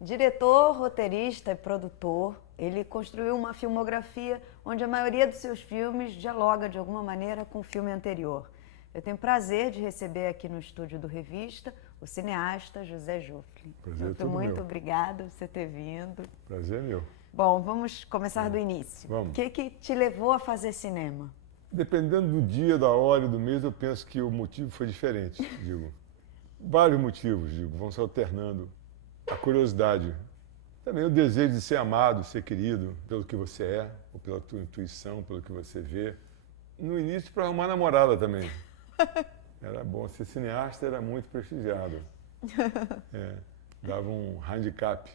Diretor, roteirista e produtor, ele construiu uma filmografia onde a maioria dos seus filmes dialoga de alguma maneira com o filme anterior. Eu tenho o prazer de receber aqui no estúdio do Revista o cineasta José Juflin. Prazer é todo muito meu. Obrigada por você ter vindo. Prazer é meu. Bom, vamos começar do início. Vamos. O que te levou a fazer cinema? Dependendo do dia, da hora e do mês, eu penso que o motivo foi diferente, digo. Vários motivos, digo, vão se alternando. A curiosidade, também o desejo de ser amado, ser querido pelo que você é, ou pela tua intuição, pelo que você vê. No início, para arrumar namorada também. Era bom, ser cineasta era muito prestigiado. Dava um handicap.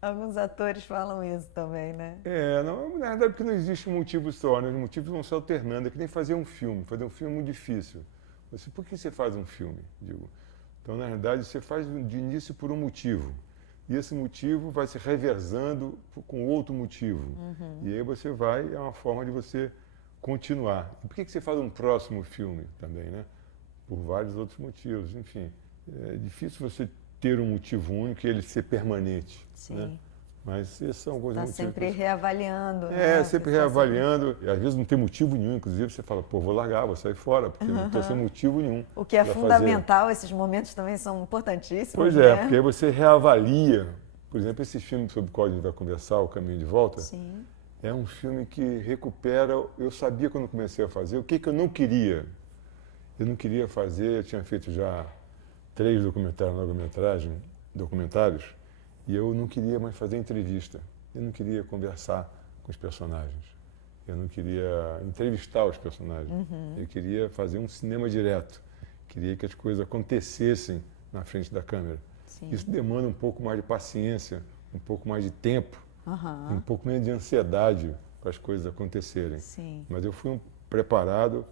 Alguns atores falam isso também, né? Não, na verdade, porque não existe um motivo só, né? Os motivos vão se alternando. É que nem fazer um filme. Fazer um filme é muito difícil. Por que você faz um filme? Digo. Então, na verdade, você faz de início por um motivo. E esse motivo vai se revezando com outro motivo. Uhum. E aí você vai, é uma forma de você continuar. E por que você faz um próximo filme também, né? Por vários outros motivos. Enfim, é difícil você ter um motivo único e ele ser permanente. Sim. Né? Mas esses são alguns motivos. Está sempre reavaliando, né? Sempre reavaliando. E às vezes não tem motivo nenhum, inclusive você fala, vou largar, vou sair fora, porque não estou sem motivo nenhum. O que é fundamental, esses momentos também são importantíssimos. Pois né? Porque aí você reavalia. Por exemplo, esse filme sobre o qual a gente vai conversar, O Caminho de Volta, Sim. É um filme que recupera. Eu sabia quando comecei a fazer o que eu não queria. Eu não queria fazer, eu tinha feito já 3 documentários, e eu não queria mais fazer entrevista. Eu não queria conversar com os personagens. Eu não queria entrevistar os personagens. Uhum. Eu queria fazer um cinema direto. Queria que as coisas acontecessem na frente da câmera. Sim. Isso demanda um pouco mais de paciência, um pouco mais de tempo, uhum. um pouco menos de ansiedade para as coisas acontecerem. Sim. Mas eu fui preparado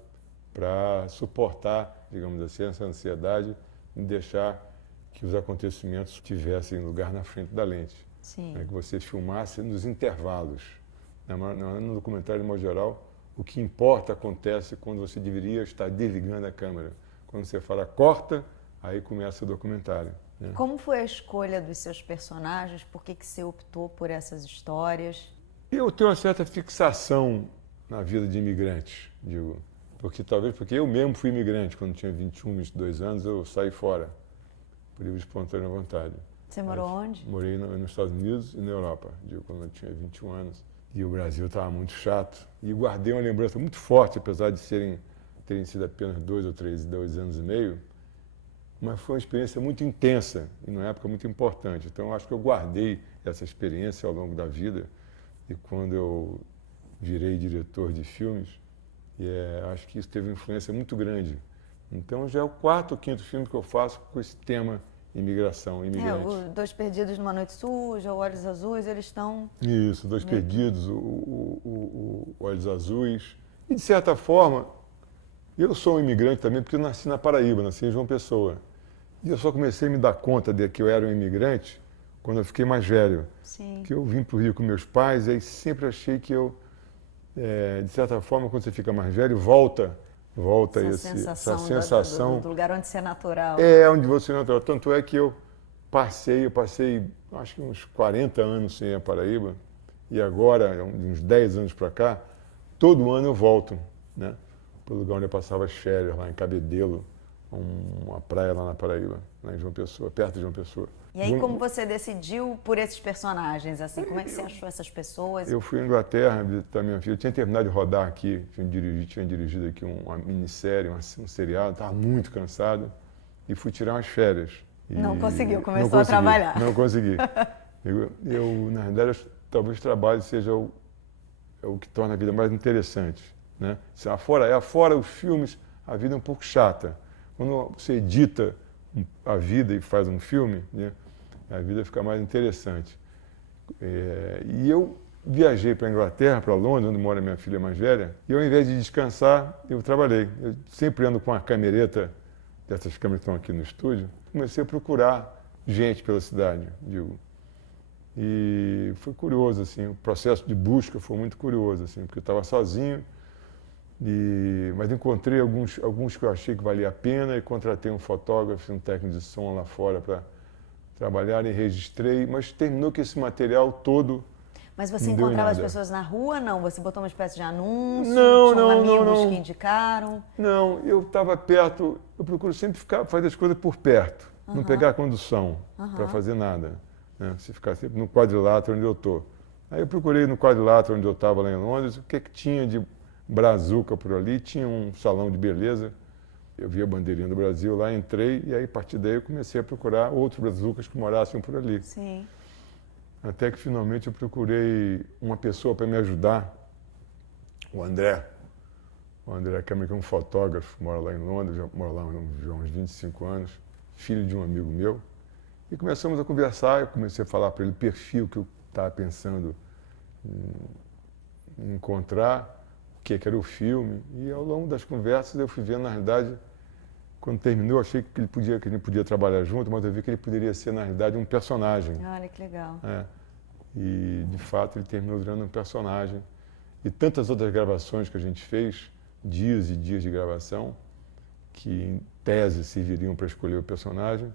para suportar, digamos assim, essa ansiedade e deixar que os acontecimentos tivessem lugar na frente da lente. Sim. Que você filmasse nos intervalos. No documentário, de modo geral, o que importa acontece quando você deveria estar desligando a câmera. Quando você fala corta, aí começa o documentário. Né? Como foi a escolha dos seus personagens? Por que você optou por essas histórias? Eu tenho uma certa fixação na vida de imigrantes, digo. Porque eu mesmo fui imigrante. Quando tinha 21, 22 anos, eu saí fora, por livre e espontânea vontade. Você morou onde? Morei nos Estados Unidos e na Europa, digo, quando eu tinha 21 anos. E o Brasil estava muito chato. E guardei uma lembrança muito forte, apesar de terem sido apenas 2 anos e meio. Mas foi uma experiência muito intensa e numa época muito importante. Então, acho que eu guardei essa experiência ao longo da vida. E quando eu virei diretor de filmes, acho que isso teve uma influência muito grande. Então, já é o 4º ou 5º filme que eu faço com esse tema imigração, imigrante. Os Dois Perdidos numa Noite Suja, o Olhos Azuis, eles estão... Isso, Dois Perdidos, o Olhos Azuis. E, de certa forma, eu sou um imigrante também, porque eu nasci na Paraíba, nasci em João Pessoa. E eu só comecei a me dar conta de que eu era um imigrante quando eu fiquei mais velho. Sim. Que eu vim para o Rio com meus pais, e aí sempre achei que eu, de certa forma, quando você fica mais velho, volta essa sensação do lugar onde você é natural. Onde você é natural. Tanto é que eu passei acho que uns 40 anos sem ir à Paraíba, e agora, uns 10 anos para cá, todo ano eu volto, né? Para o lugar onde eu passava as férias, lá em Cabedelo, uma praia lá na Paraíba, lá em João Pessoa, perto de João Pessoa. E aí, como você decidiu por esses personagens, assim? Como é que você achou essas pessoas? Eu fui à Inglaterra visitar minha filha. Eu tinha terminado de rodar aqui, tinha dirigido aqui uma minissérie, um seriado, estava muito cansado e fui tirar umas férias. Não conseguiu, começou a trabalhar. Não consegui. Na verdade, talvez o trabalho seja o que torna a vida mais interessante. Né? Fora os filmes, a vida é um pouco chata. Quando você edita a vida e faz um filme, né, a vida fica mais interessante. E eu viajei para a Inglaterra, para Londres, onde mora minha filha mais velha, e ao invés de descansar, eu trabalhei. Eu sempre ando com uma camereta, dessas câmeras que estão aqui no estúdio, comecei a procurar gente pela cidade, digo. E foi curioso, assim, o processo de busca foi muito curioso, assim, porque eu estava sozinho, Mas encontrei alguns que eu achei que valia a pena e contratei um fotógrafo, um técnico de som lá fora para trabalhar e registrei, mas terminou que esse material todo. Mas você encontrava as pessoas na rua, não? Você botou uma espécie de anúncio? Não, amigos que indicaram? Não, eu estava perto, eu procuro sempre fazer as coisas por perto, não pegar condução para fazer nada, né? Se ficar sempre no quadrilátero onde eu estou. Aí eu procurei no quadrilátero onde eu estava lá em Londres, o que tinha de brazuca por ali, tinha um salão de beleza, eu vi a bandeirinha do Brasil lá, entrei e aí a partir daí eu comecei a procurar outros brazucas que morassem por ali. Sim. Até que finalmente eu procurei uma pessoa para me ajudar, o André. O André Câmara, que é um fotógrafo, mora lá em Londres, mora lá há uns 25 anos, filho de um amigo meu. E começamos a conversar, eu comecei a falar para ele o perfil que eu estava pensando em encontrar, o que era o filme. E ao longo das conversas eu fui vendo, na realidade, quando terminou, eu achei que a gente podia trabalhar junto, mas eu vi que ele poderia ser, na realidade, um personagem. Olha que legal. E, de fato, ele terminou virando um personagem. E tantas outras gravações que a gente fez, dias e dias de gravação, que em tese serviriam para escolher o personagem,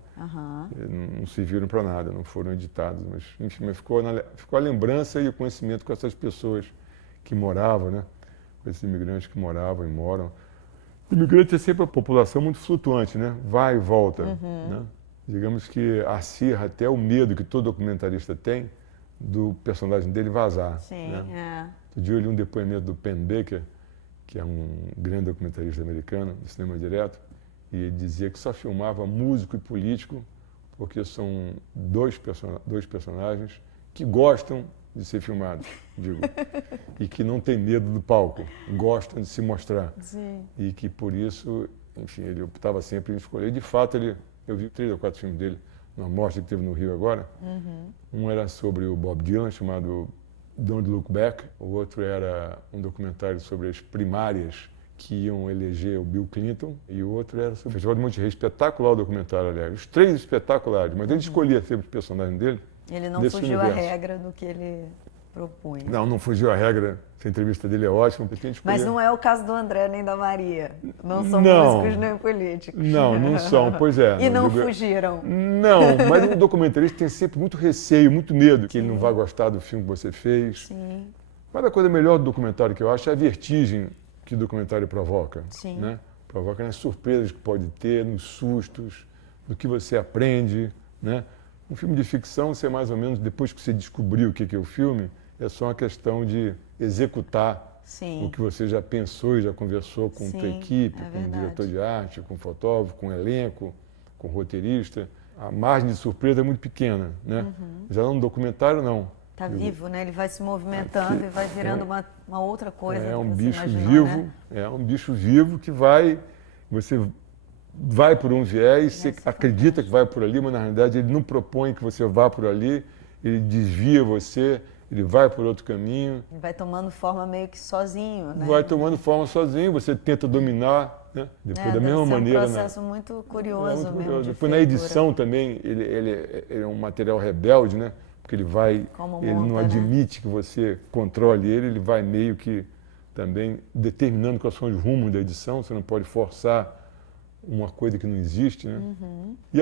não serviram para nada, não foram editados. Mas, enfim, ficou a lembrança e o conhecimento com essas pessoas que moravam, né? Com esses imigrantes que moravam e moram. Imigrante é sempre uma população muito flutuante, né? Vai e volta. Né? Digamos que acirra até o medo que todo documentarista tem do personagem dele vazar. Sim, né? Outro dia eu li um depoimento do Penn Baker, que é um grande documentarista americano, do cinema direto, e ele dizia que só filmava músico e político porque são dois personagens que gostam de ser filmados, digo, e que não tem medo do palco, gostam de se mostrar. Sim. E que por isso, enfim, ele optava sempre em escolher. E de fato, eu vi 3 ou 4 filmes dele, numa mostra que teve no Rio agora. Um era sobre o Bob Dylan, chamado Don't Look Back. O outro era um documentário sobre as primárias que iam eleger o Bill Clinton. E o outro era sobre o Festival de Monte Rei. Espetacular o documentário, aliás. Os 3 espetaculares, mas ele escolhia sempre o personagem dele. Ele não fugiu à regra do que ele propunha. Não fugiu à regra. Essa entrevista dele é ótima. Mas não é o caso do André nem da Maria. Não são músicos nem políticos. Não são, pois é. E não fugiram. Não, mas o documentarista tem sempre muito receio, muito medo que ele não vai gostar do filme que você fez. Sim. Mas a coisa melhor do documentário que eu acho é a vertigem que o documentário provoca. Sim. Né? Provoca nas surpresas que pode ter, nos sustos, do que você aprende, né? Um filme de ficção, você mais ou menos, depois que você descobriu o que é o filme, é só uma questão de executar o que você já pensou e já conversou com tua equipe, com o diretor de arte, com o fotógrafo, com o elenco, com o roteirista. A margem de surpresa é muito pequena, né? Já no documentário, não. Está vivo, né? Ele vai se movimentando e vai virando uma outra coisa. É um bicho vivo, né? É um bicho vivo que você vai por um viés, você acredita que vai por ali, mas na realidade ele não propõe que você vá por ali, ele desvia você, ele vai por outro caminho. Ele vai tomando forma meio que sozinho, né? Vai tomando forma sozinho, você tenta dominar, né? Depois da mesma maneira. É um processo muito curioso mesmo. Depois na edição também, ele é um material rebelde, né? Porque ele não admite que você controle ele vai meio que também determinando quais são os rumos da edição, você não pode forçar uma coisa que não existe, né? E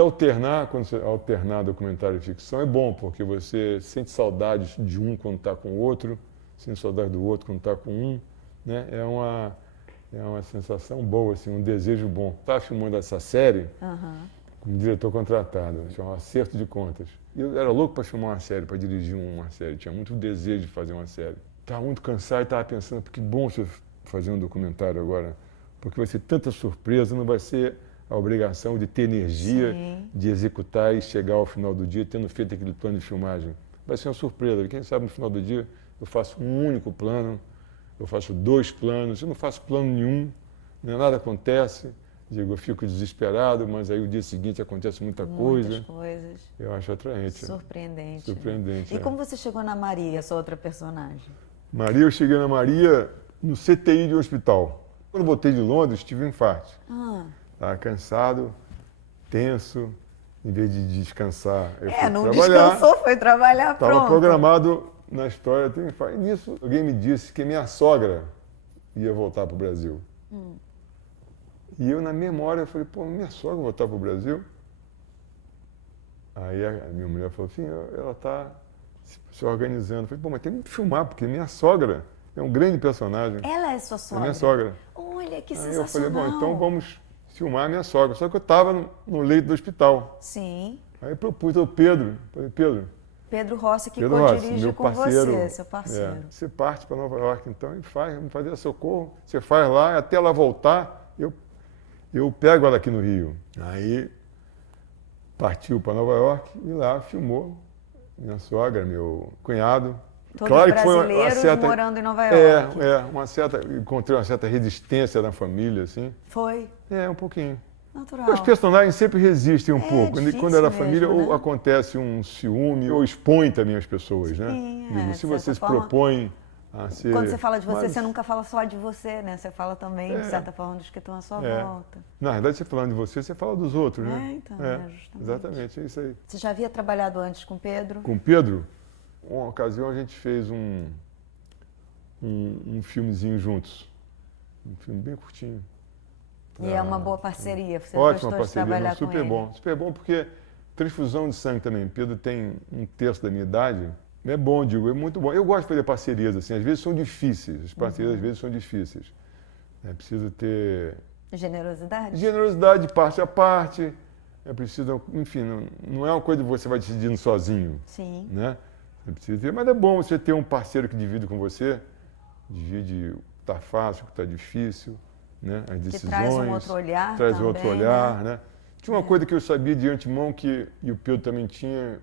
quando você alternar documentário e ficção é bom, porque você sente saudades de um quando está com o outro, sente saudade do outro quando está com um, né? É uma sensação boa, assim, um desejo bom. Estava filmando essa série como diretor contratado, chama Acerto de Contas. E eu era louco para filmar uma série, para dirigir uma série, tinha muito desejo de fazer uma série. Estava muito cansado e estava pensando, que bom você fazer um documentário agora, porque vai ser tanta surpresa, não vai ser a obrigação de ter energia, de executar e chegar ao final do dia tendo feito aquele plano de filmagem. Vai ser uma surpresa. Quem sabe no final do dia eu faço um único plano, eu faço 2 planos, eu não faço plano nenhum, né? Nada acontece, eu fico desesperado, mas aí o dia seguinte acontece muitas coisas. Eu acho atraente. Surpreendente. Surpreendente. E como você chegou na Maria, essa outra personagem? Maria, eu cheguei na Maria no CTI de um hospital. Quando voltei de Londres, tive um infarto. Estava cansado, tenso, em vez de descansar, eu fui não trabalhar. Descansou, foi trabalhar, pronto. Estava programado na história, e nisso alguém me disse que minha sogra ia voltar para o Brasil. E eu, na mesma hora, eu falei, pô, minha sogra vai voltar para o Brasil? Aí a minha mulher falou assim, ela está se organizando. Eu falei, pô, mas tem que filmar, porque minha sogra é um grande personagem. Ela é sua É sogra? minha sogra. Olha, que Aí sensacional. eu falei, bom, então vamos filmar a minha sogra. Só que eu estava no leito do hospital. Sim. Aí eu propus ao Pedro, falei, Pedro Rossi, que Pedro Rossi, co-dirige meu com parceiro, você, seu parceiro. você parte para Nova York, então, e vamos fazer socorro. Você faz lá, até ela voltar, eu pego ela aqui no Rio. Aí partiu para Nova York e lá filmou minha sogra, meu cunhado. Todos Claro que brasileiros foi uma certa, morando em Nova York. encontrei uma certa resistência na família, assim. Foi? Um pouquinho. Natural. Os personagens sempre resistem um pouco. difícil Quando era mesmo, família, né? ou acontece um ciúme, ou expõe também as pessoas, né? Sim, Digo, de se você certa se forma. propõe a ser... Quando você fala de você, Mas, você nunca fala só de você, né? Você fala também, de certa forma, dos que estão à sua volta. Na verdade, você falando de você fala dos outros, né? Então, justamente. Exatamente, é isso aí. Você já havia trabalhado antes com o Pedro? Com o Pedro, uma ocasião a gente fez um filmezinho juntos. Um filme bem curtinho. E é uma boa parceria, você Ótima gostou de parceria, trabalhar não, super com ele? bom. Super bom porque transfusão de sangue também. Pedro tem um terço da minha idade. É bom, digo, é muito bom. Eu gosto de fazer parcerias assim, às vezes são difíceis. As parcerias às vezes são difíceis. É preciso ter Generosidade? generosidade de parte a parte. É preciso, enfim, não é uma coisa que você vai decidindo sozinho. Sim. Né? Você precisa ter, mas é bom você ter um parceiro que divide com você, divide o que está fácil, o que está difícil, né? As decisões. Que traz um outro olhar traz também, outro olhar, né? Tinha uma coisa que eu sabia de antemão e o Pedro também tinha,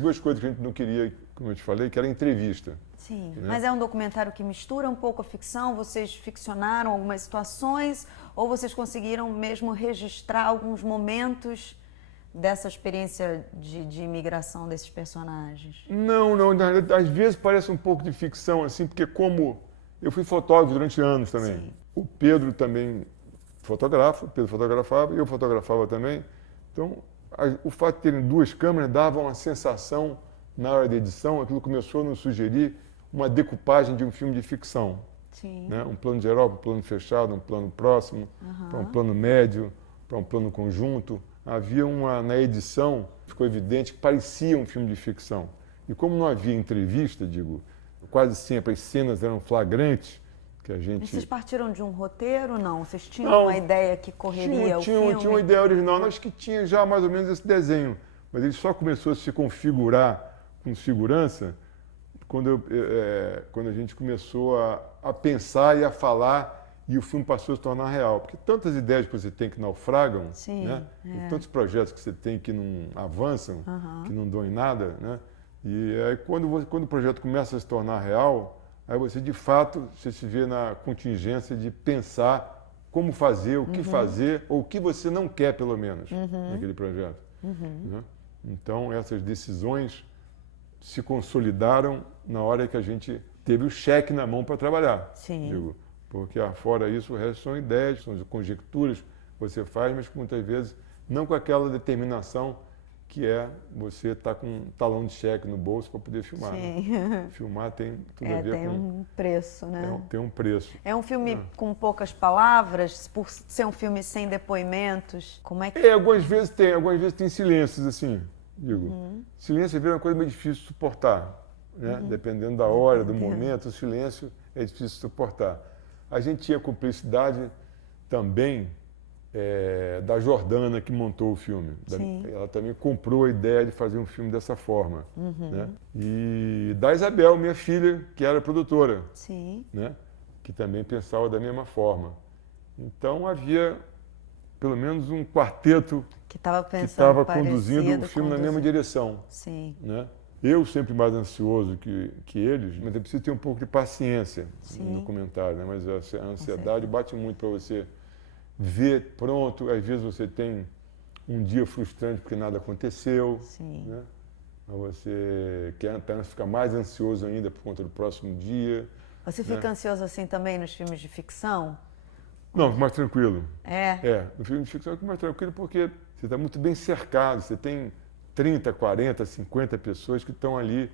duas coisas que a gente não queria, como eu te falei, que era entrevista. Sim, né? mas é um documentário que mistura um pouco a ficção, vocês ficcionaram algumas situações ou vocês conseguiram mesmo registrar alguns momentos dessa experiência de imigração desses personagens? Não, na verdade, às vezes parece um pouco de ficção, assim, porque como eu fui fotógrafo durante anos também. Sim. O Pedro também fotografa, o Pedro fotografava e eu fotografava também. Então, o fato de terem duas câmeras dava uma sensação, na hora da edição, aquilo começou a nos sugerir uma decupagem de um filme de ficção. Sim. Né? Um plano geral para um plano fechado, um plano próximo, para um plano médio, para um plano conjunto. Havia na edição, ficou evidente que parecia um filme de ficção. E como não havia entrevista, quase sempre as cenas eram flagrantes, que a gente... E vocês partiram de um roteiro, não? Vocês tinham uma ideia que correria o filme? Tinha uma ideia original, acho que tinha já mais ou menos esse desenho, mas ele só começou a se configurar com segurança quando a gente começou a pensar e a falar e o filme passou a se tornar real. Porque tantas ideias que você tem que naufragam, Sim, né? E tantos projetos que você tem que não avançam, que não dão em nada, né? E aí quando o projeto começa a se tornar real, aí você de fato você se vê na contingência de pensar como fazer, o que fazer, ou o que você não quer, pelo menos, naquele projeto. Né? Então essas decisões se consolidaram na hora que a gente teve o cheque na mão para trabalhar. Sim. Porque fora isso, o resto são ideias, são conjecturas que você faz, mas muitas vezes não com aquela determinação que você estar com um talão de cheque no bolso para poder filmar. Sim. Né? Filmar tem tudo a ver tem com... um preço, né? Tem um preço. É um filme com poucas palavras, por ser um filme sem depoimentos, como é que... Algumas vezes tem silêncios, assim, Silêncio é uma coisa meio difícil de suportar, né? Dependendo da hora, do momento, o silêncio é difícil de suportar. A gente tinha cumplicidade também da Jordana, que montou o filme. Ela também comprou a ideia de fazer um filme dessa forma. Né? E da Isabel, minha filha, que era produtora. Sim. Né? Que também pensava da mesma forma. Então havia pelo menos um quarteto que estava conduzindo o filme na mesma direção. Sim. Né? Eu sempre mais ansioso que eles, mas eu preciso ter um pouco de paciência no comentário, né? Mas a ansiedade bate muito para você ver pronto, às vezes você tem um dia frustrante porque nada aconteceu, né? Você fica mais ansioso ainda por conta do próximo dia. Você fica ansioso assim também nos filmes de ficção? Não, mais tranquilo. No filme de ficção é mais tranquilo porque você está muito bem cercado, você tem 30, 40, 50 pessoas que estão ali,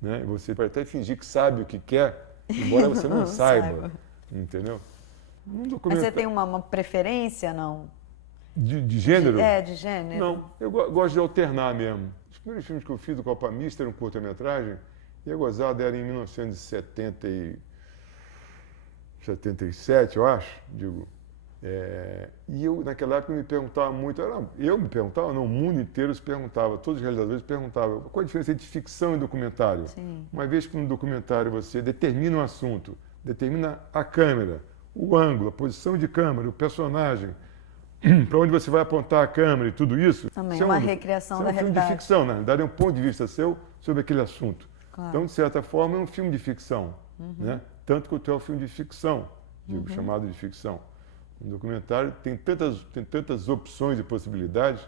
né? Você pode até fingir que sabe o que quer, embora você não saiba. entendeu? Um Mas documentário você tem uma preferência, não? de gênero? De gênero? Não, eu gosto de alternar mesmo. Os primeiros filmes que eu fiz do Copa Mista eram curta-metragem, e a Gozada era em 1977, eu acho, digo. E eu, naquela época, me perguntava muito, o mundo inteiro se perguntava, todos os realizadores perguntavam, qual a diferença entre ficção e documentário? Sim. Uma vez que no documentário você determina um assunto, determina a câmera, o ângulo, a posição de câmera, o personagem, para onde você vai apontar a câmera e tudo isso. Também uma recriação da realidade. É um filme de ficção, na verdade, é um ponto de vista seu sobre aquele assunto. Claro. Então, de certa forma, é um filme de ficção, né? Tanto quanto é um filme de ficção, chamado de ficção. Um documentário tem tantas opções e possibilidades,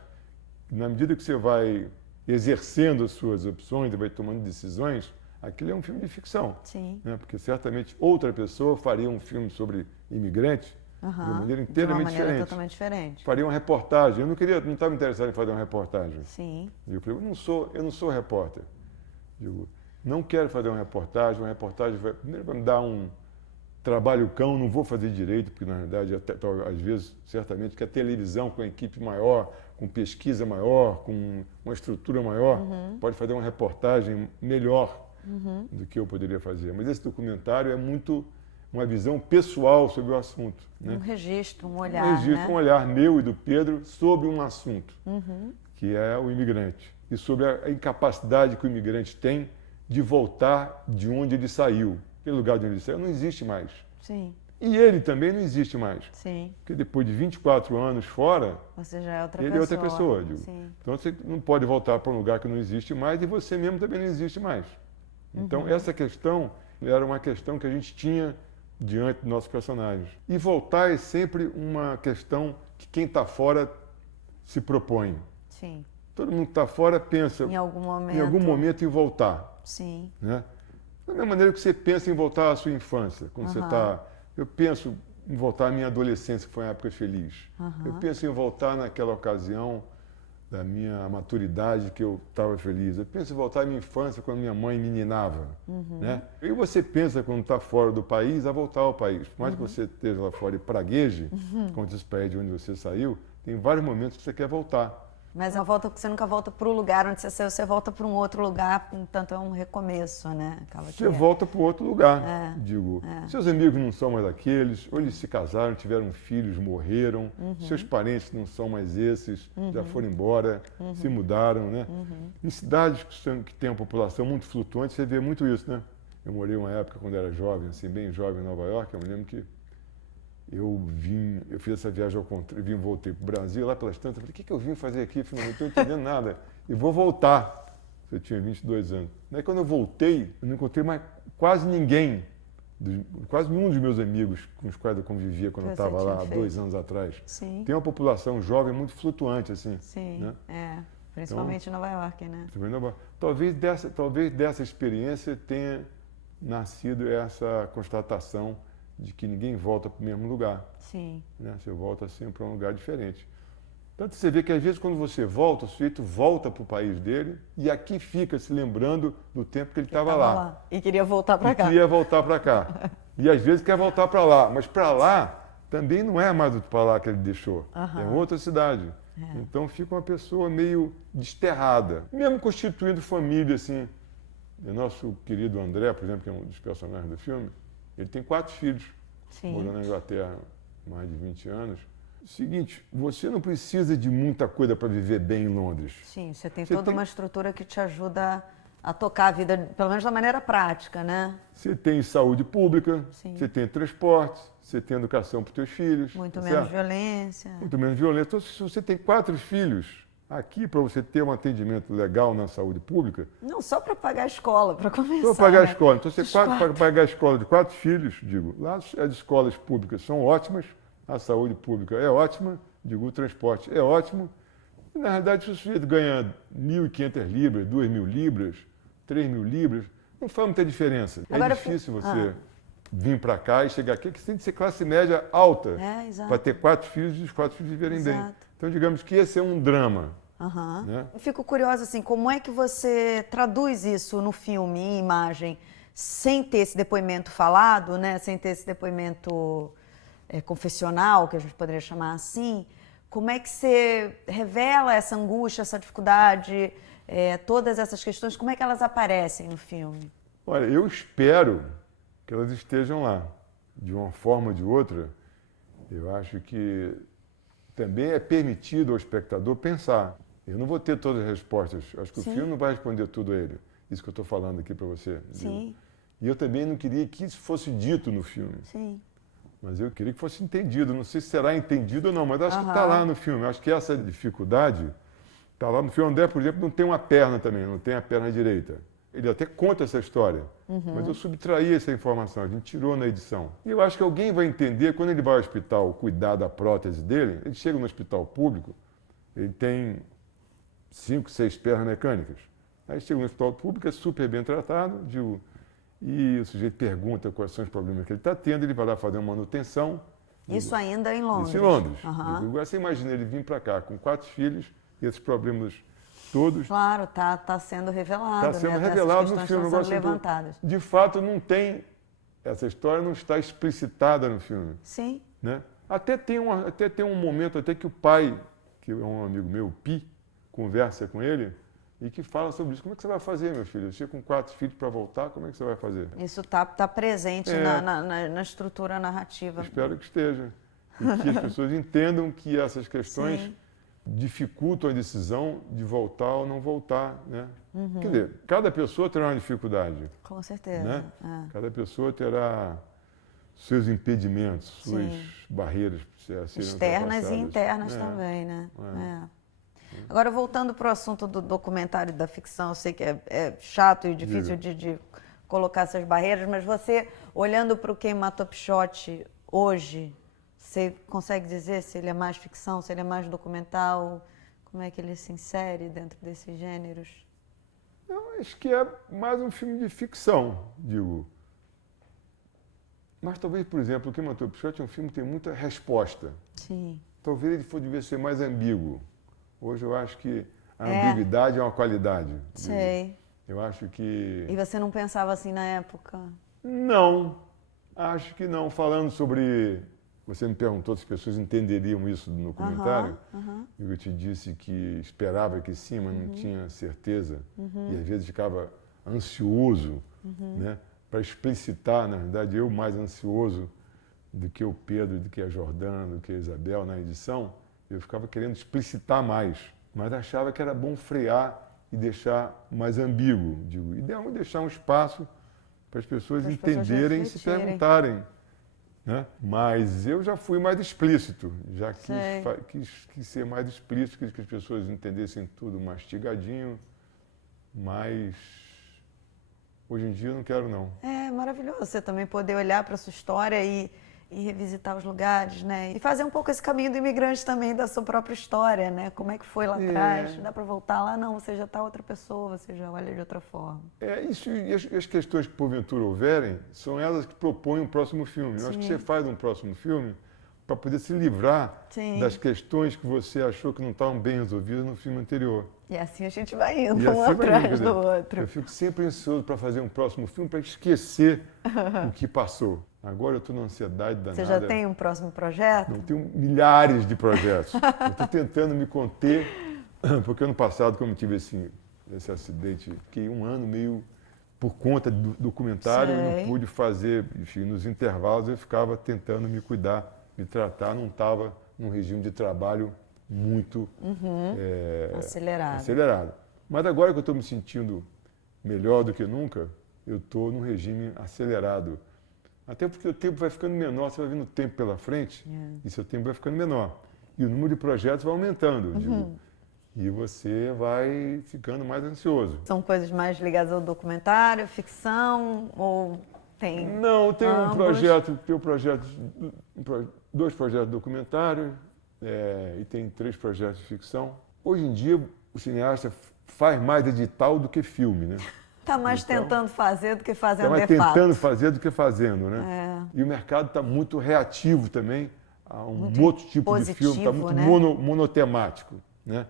que na medida que você vai exercendo as suas opções e vai tomando decisões, aquilo é um filme de ficção. Sim. Né? Porque certamente outra pessoa faria um filme sobre imigrantes de uma maneira inteiramente diferente. Totalmente diferente. Faria uma reportagem. Eu não estava interessado em fazer uma reportagem. Sim. Eu falei, eu não sou repórter. Digo, não quero fazer uma reportagem primeiro vai me dar um trabalho cão, não vou fazer direito, porque na verdade, às vezes, certamente, que a televisão com a equipe maior, com pesquisa maior, com uma estrutura maior, pode fazer uma reportagem melhor do que eu poderia fazer. Mas esse documentário é muito uma visão pessoal sobre o assunto. Né? Um registro, um olhar, um olhar meu e do Pedro sobre um assunto, que é o imigrante. E sobre a incapacidade que o imigrante tem de voltar de onde ele saiu. Aquele lugar de onde ele saiu não existe mais. Sim. E ele também não existe mais. Sim. Porque depois de 24 anos fora, você já é outra ele pessoa. é outra pessoa. Digo. Sim. Então você não pode voltar para um lugar que não existe mais e você mesmo também não existe mais. Então essa questão era uma questão que a gente tinha diante dos nossos personagens. E voltar é sempre uma questão que quem está fora se propõe. Sim. Todo mundo que está fora pensa em algum momento em voltar. Sim. Né? Da mesma maneira que você pensa em voltar à sua infância, quando você está... Eu penso em voltar à minha adolescência, que foi uma época feliz. Eu penso em voltar naquela ocasião da minha maturidade, que eu estava feliz. Eu penso em voltar à minha infância, quando minha mãe me ninava. Né? E você pensa, quando está fora do país, a voltar ao país. Por mais que você esteja lá fora e pragueje, como diz o país de onde você saiu, tem vários momentos que você quer voltar. Mas você nunca volta para o lugar onde você saiu, você volta para um outro lugar, portanto é um recomeço, né? Você volta para outro lugar, digo. Seus amigos não são mais aqueles, ou eles se casaram, tiveram filhos, morreram, seus parentes não são mais esses, já foram embora, se mudaram, né? Em cidades que têm uma população muito flutuante, você vê muito isso, né? Eu morei uma época, quando era jovem, assim, bem jovem em Nova York, eu me lembro que eu fiz essa viagem ao contrário, voltei para o Brasil, lá pelas tantas, eu falei, o que eu vim fazer aqui? Eu não estou entendendo nada. E vou voltar. Eu tinha 22 anos. Daí quando eu voltei, eu não encontrei mais quase ninguém, quase nenhum dos meus amigos com os quais eu convivia quando eu estava lá há 2 anos atrás. Sim. Tem uma população jovem muito flutuante, assim. Sim, né? Principalmente em Nova York, né? Talvez dessa experiência tenha nascido essa constatação de que ninguém volta para o mesmo lugar. Sim. Né? Você volta sempre para um lugar diferente. Tanto você vê que, às vezes, quando você volta, o sujeito volta para o país dele e aqui fica se lembrando do tempo que ele estava lá. E queria voltar para cá. Queria voltar para cá. E, às vezes, quer voltar para lá. Mas para lá também não é mais do para lá que ele deixou. É outra cidade. Então, fica uma pessoa meio desterrada. Mesmo constituindo família, assim. O nosso querido André, por exemplo, que é um dos personagens do filme, ele tem 4 filhos, morou na Inglaterra há mais de 20 anos. Seguinte, você não precisa de muita coisa para viver bem em Londres. Sim, você tem toda uma estrutura que te ajuda a tocar a vida, pelo menos da maneira prática, né? Você tem saúde pública, você tem transporte, você tem educação para os seus filhos. Muito menos violência. Muito menos violência. Então, se você tem 4 filhos, aqui, para você ter um atendimento legal na saúde pública... Não, só para pagar a escola, para começar. Só para pagar a escola. Então, você para pagar a escola de 4 filhos, digo, lá as escolas públicas são ótimas, a saúde pública é ótima, digo, o transporte é ótimo. E, na realidade, se o sujeito ganha 1.500 libras, 2.000 libras, 3.000 libras, não faz muita diferença. Agora, é difícil você vir para cá e chegar aqui, que você tem que ser classe média alta para ter 4 filhos e os 4 filhos viverem bem. Então, digamos que esse é um drama. Né? Eu fico curiosa, assim, como é que você traduz isso no filme, em imagem? sem ter esse depoimento falado, né? Sem ter esse depoimento confessional, que a gente poderia chamar assim, como é que você revela essa angústia, essa dificuldade, todas essas questões, como é que elas aparecem no filme? Olha, eu espero que elas estejam lá, de uma forma ou de outra. Eu acho que também é permitido ao espectador pensar. Eu não vou ter todas as respostas, acho que Sim. O filme não vai responder tudo a ele. Isso que eu estou falando aqui para você. Sim. E eu também não queria que isso fosse dito no filme. Sim. Mas eu queria que fosse entendido. Não sei se será entendido ou não, mas acho que está lá no filme. Acho que essa dificuldade está lá no filme. O André, por exemplo, não tem uma perna também, não tem a perna direita. Ele até conta essa história, mas eu subtraí essa informação, a gente tirou na edição. E eu acho que alguém vai entender, quando ele vai ao hospital cuidar da prótese dele, ele chega no hospital público, ele tem 5, 6 pernas mecânicas. Aí chega no hospital público, é super bem tratado, e o sujeito pergunta quais são os problemas que ele está tendo, ele vai lá fazer uma manutenção. Isso ainda em Londres? Isso em Londres. Agora você imagina ele vir para cá com 4 filhos, e esses problemas todos. Claro, tá sendo revelado. Está sendo revelado no filme. Estão sendo levantadas. De fato, não tem. Essa história não está explicitada no filme. Sim. Né? Até tem um momento até que o pai, que é um amigo meu, o Pi, conversa com ele e que fala sobre isso. Como é que você vai fazer, meu filho? Você com 4 filhos para voltar, como é que você vai fazer? Isso tá presente na estrutura narrativa. Espero que esteja. E que as pessoas entendam que essas questões Sim. dificultam a decisão de voltar ou não voltar, né? Quer dizer, cada pessoa terá uma dificuldade. Com certeza. Né? Cada pessoa terá seus impedimentos, suas barreiras a serem externas e internas também, né? Agora, voltando para o assunto do documentário e da ficção, eu sei que é chato e difícil de colocar essas barreiras, mas você, olhando para o Quem Matou Pichote hoje, você consegue dizer se ele é mais ficção, se ele é mais documental? Como é que ele se insere dentro desses gêneros? Eu acho que é mais um filme de ficção, digo. Mas talvez, por exemplo, o Quem Matou Pichote é um filme que tem muita resposta. Sim. Talvez ele devia ser mais ambíguo. Hoje eu acho que a ambiguidade é uma qualidade. Sei. Eu acho que... E você não pensava assim na época? Não, acho que não. Falando sobre... Você me perguntou se as pessoas entenderiam isso no documentário. Eu te disse que esperava que sim, mas não tinha certeza. E às vezes ficava ansioso, né, para explicitar. Na verdade, eu mais ansioso do que o Pedro, do que a Jordana, do que a Isabel na edição. Eu ficava querendo explicitar mais, mas achava que era bom frear e deixar mais ambíguo. Digo, e deixar um espaço para as pessoas entenderem e se perguntarem. Né? Mas eu já fui mais explícito, já quis ser mais explícito, quis que as pessoas entendessem tudo mastigadinho, mas hoje em dia eu não quero não. É maravilhoso você também poder olhar para a sua história e revisitar os lugares, né? E fazer um pouco esse caminho do imigrante também, da sua própria história, né? Como é que foi lá atrás? Dá para voltar lá? Não, você já está outra pessoa, você já olha de outra forma. Isso, e as questões que porventura houverem, são elas que propõem um próximo filme. Eu acho que você faz um próximo filme para poder se livrar das questões que você achou que não estavam bem resolvidas no filme anterior. E assim a gente vai indo um atrás do outro. Eu fico sempre ansioso para fazer um próximo filme, para esquecer o que passou. Agora eu estou na ansiedade danada. Você já tem um próximo projeto? Não, tenho milhares de projetos. Eu estou tentando me conter, porque ano passado, como eu tive esse acidente, fiquei um ano meio por conta do documentário, eu não pude fazer, enfim, nos intervalos eu ficava tentando me cuidar, me tratar, não estava num regime de trabalho muito acelerado. Mas agora que eu estou me sentindo melhor do que nunca, eu estou num regime acelerado. Até porque o tempo vai ficando menor, você vai vendo o tempo pela frente e seu tempo vai ficando menor. E o número de projetos vai aumentando, digo, e você vai ficando mais ansioso. São coisas mais ligadas ao documentário, ficção, ou tem Não, tem um projeto, dois projetos documentários e tem 3 projetos de ficção. Hoje em dia, o cineasta faz mais edital do que filme, né? Está mais tentando fazer do que fazendo de fato. Está mais tentando fazer do que fazendo, né? E o mercado está muito reativo também a um outro tipo de filme, está muito monotemático, né?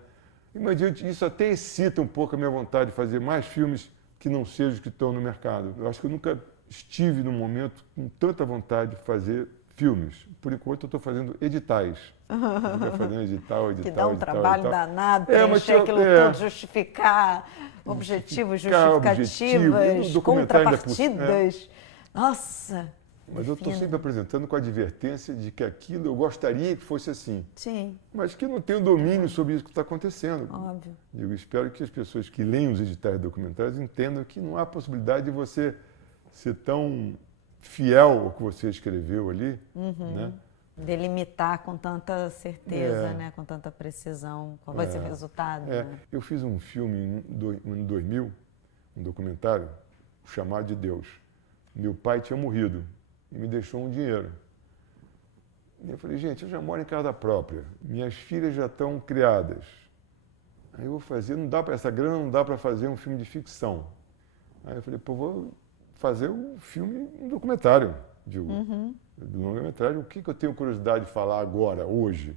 Imagina, isso até excita um pouco a minha vontade de fazer mais filmes que não sejam os que estão no mercado. Eu acho que eu nunca estive num momento com tanta vontade de fazer filmes. Por enquanto eu estou fazendo editais. Estou fazendo edital. Que dá um trabalho danado, mas preencher aquilo tudo, justificar objetivos, justificativas, contrapartidas. Nossa! Mas eu estou sempre apresentando com a advertência de que aquilo eu gostaria que fosse assim. Sim. Mas que eu não tenho domínio sobre isso que está acontecendo. Óbvio. Eu espero que as pessoas que leem os editais documentários entendam que não há possibilidade de você ser tão fiel ao que você escreveu ali, né? Delimitar com tanta certeza, né? Com tanta precisão, qual vai ser o resultado. Né? Eu fiz um filme em 2000, um documentário, chamado de Deus. Meu pai tinha morrido e me deixou um dinheiro. E eu falei, gente, eu já moro em casa própria, minhas filhas já estão criadas. Aí eu vou fazer, essa grana não dá para fazer um filme de ficção. Aí eu falei, pô, vou fazer um filme, um documentário, do longa-metragem. O que eu tenho curiosidade de falar agora, hoje?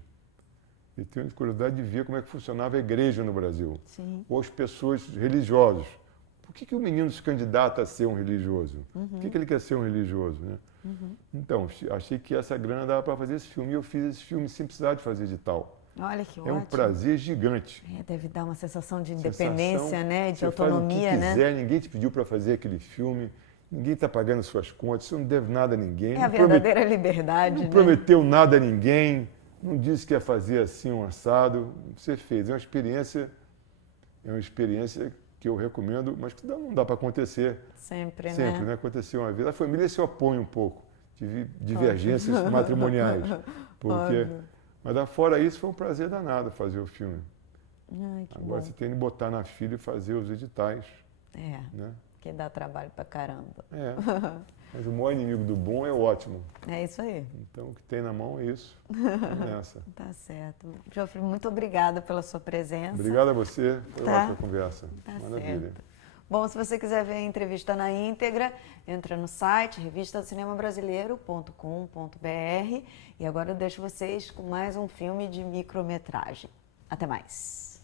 Eu tenho curiosidade de ver como é que funcionava a igreja no Brasil. Sim. Ou as pessoas religiosas. Por que o menino se candidata a ser um religioso? Por que ele quer ser um religioso? Né? Então, achei que essa grana dava para fazer esse filme. E eu fiz esse filme sem precisar de fazer edital. Olha que ótimo. É um prazer gigante. Deve dar uma sensação de independência, né? De autonomia, faz o que quiser, né? Ninguém te pediu para fazer aquele filme, ninguém está pagando suas contas, você não deve nada a ninguém. É a verdadeira liberdade, não prometeu nada a ninguém, não disse que ia fazer assim um assado. Você fez. É uma experiência que eu recomendo, mas que não dá para acontecer. Sempre, né? Aconteceu uma vez. A família se opõe um pouco, tive divergências matrimoniais. Porque, mas fora isso, foi um prazer danado fazer o filme. Ai, Agora bom. você tem que botar na filha e fazer os editais. Né? Que dá trabalho pra caramba. Mas o maior inimigo do bom é o ótimo. É isso aí. Então o que tem na mão é isso. É nessa. Tá certo. Geoffrey, muito obrigada pela sua presença. Obrigado a você. Foi uma ótima conversa. Tá Maravilha. certo. Bom, se você quiser ver a entrevista na íntegra, entra no site revistadocinembrasileiro.com.br e agora eu deixo vocês com mais um filme de micrometragem. Até mais.